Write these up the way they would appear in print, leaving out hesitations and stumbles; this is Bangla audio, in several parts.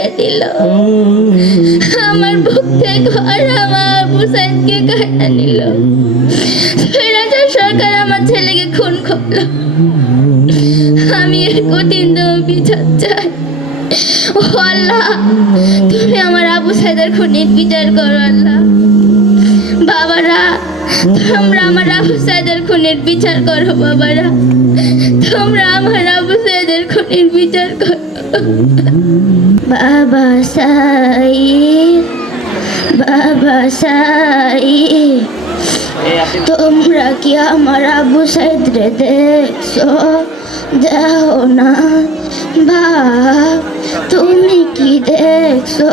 ফিরিয়ে দিল। আমার বুক থেকে ঘর আমার আবু সাইদকে কাটা নিল। স্বৈরাচার সরকার আমার ছেলেকে খুন করলো। আমি এর কঠিন বিচার চাই। ও আল্লাহ, তুমি আমার আবু সাইদের খুনির বিচার করো আল্লাহ। বাবারা, তোমরা আমার আবু সাইদের খুনির বিচার করো। বাবারা, তোমরা আমার আবু সাইদের খুনির বিচার করো। বাবা সাইদ, বাবা সাইদ, তোমরা কি আমার আবু সাইদ রে দেখছো? দেখো না বাপ, তুমি কি দেখছো?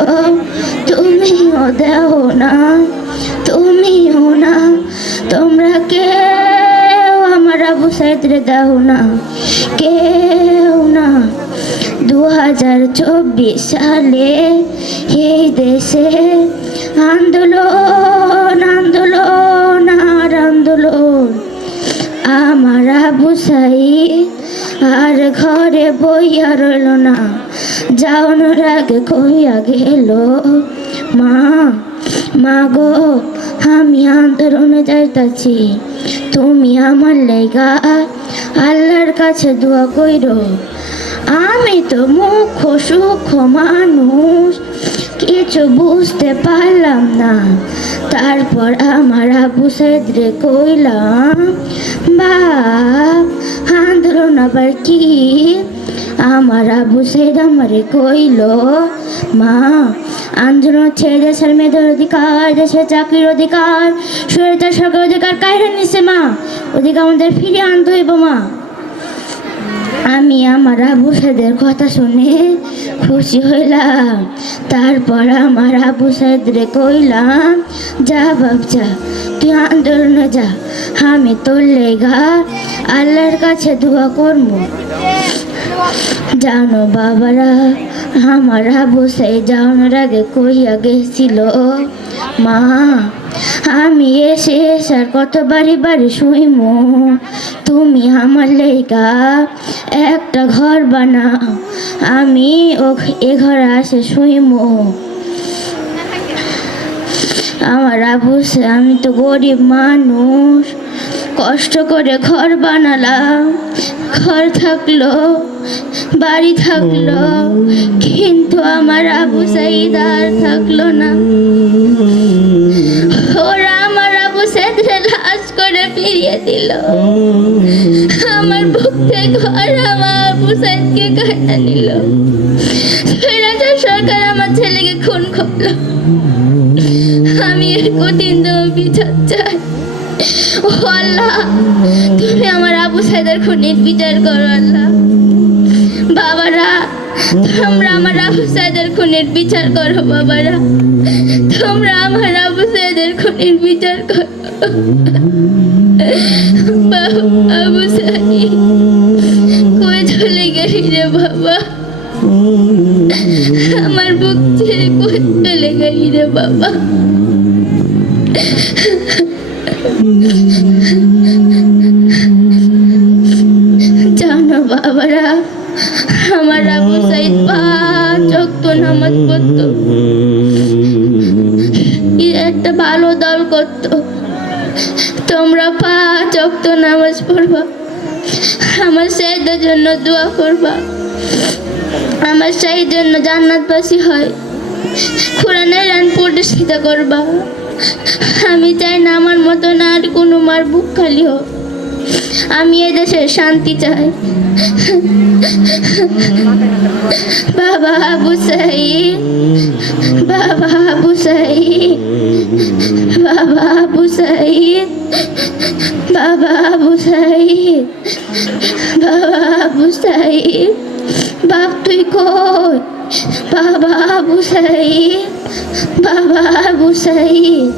তুমিও দেখো না, তুমিও না, তোমরা কেউ আমার আবু সাইদ রে দেখো না, কেউ না। 2024 সালে এই দেশে আন্দোলন আন্দোলন আর আন্দোলন। আমার আবু সাইদ আর ঘরে বইয়া রইল না, যাওয়ানোর আগে কইয়া গেল, মা মা গো, আমি আন্দোলনে যাইতাছি, তুমি আমার লেগা আল্লাহর কাছে দোয়া কইরো। আমি তো মুখ্য সূক্ষ্ম মানুষ, কিছু বুঝতে পারলাম না। তারপর আমার আবু সাইদ রে কইলাম, বাপ আন্দোলন আবার কি? আমার আবু সাইদ আমারে কইল, মা আন্দোলন ছেড়ে দেশের মেয়েদের অধিকার, দেশের চাকরির অধিকার, স্বৈরাচার সরকার অধিকার কাইরা নিছে মা, অধিকার আমাদের ফিরিয়ে আনতে হইব মা। আমি আমার আবু সাইদের কথা শুনে খুশি হইলাম। তারপর আমার আবু সাইদ রে কইলাম, যা বাপ যা, তুই আন্দোলনে যা, আমি তোর লেগা আল্লাহর কাছে দোয়া করবো। জানো বাবারা, আমার আবু সাইদ যাওয়ানোর আগে কইয়া গেছিল, মা আমি এসে আর কত বাড়ি বাড়ি শুইমু, তুমি আমার লেগা একটা ঘর বানাও, আমি এ ঘরে আসে শুইমু। আমার আবু সাইদ, আমি তো গরিব মানুষ, কষ্ট করে ঘর বানালাম, ঘর থাকলো, বাড়ি থাকলো, কিন্তু আমার আবু সাইদ আর থাকলো না। ওরা আমার আবু সাইদরে লাশ করে ফিরিয়ে দিল। আমার বুক থেকে ঘর আমার আবু সাইদকে কাটা নিল। স্বৈরাচার সরকার আমার ছেলেকে খুন করলো। আমি এর কঠিন বিচার চাই। ও আল্লাহ, তুমি আমার আবু সাইদের খুনির বিচার করো আল্লাহ। বাবারা, তোমরা আমার আবু সাইদের খুনির বিচার করো। বাবারা, তোমরা আমার আবু সাইদের খুনির বিচার করো। আবু সাইদ কই চলে গেলি রে বাবা? আমার বুক ছেড়ে কই চলে গেলি রে বাবা? জানো বাবারা, আমার আবু সাইদ 5 ওয়াক্ত নামাজ পড়তো, একটা ভালো দল করতো। তোমরা 5 ওয়াক্ত নামাজ পড়বা, আমার সাইদের জন্য দোয়া করবা, আমার সাইদের জন্য জান্নাতবাসী হয়, কোরআনের আইন প্রতিষ্ঠিত করবা। আমি চাই না আমার মতো না আর কোনো মার বুক খালি হোক। আমি এদেশের শান্তি চাই। বাবা আবু সাইদ, বাবা আবু সাইদ, বাবা আবু সাইদ, বাবা আবু সাইদ, বাবা আবু সাইদ, বাপ তুই কই? বাবা আবু সাইদ, বাবা আবু সাইদ।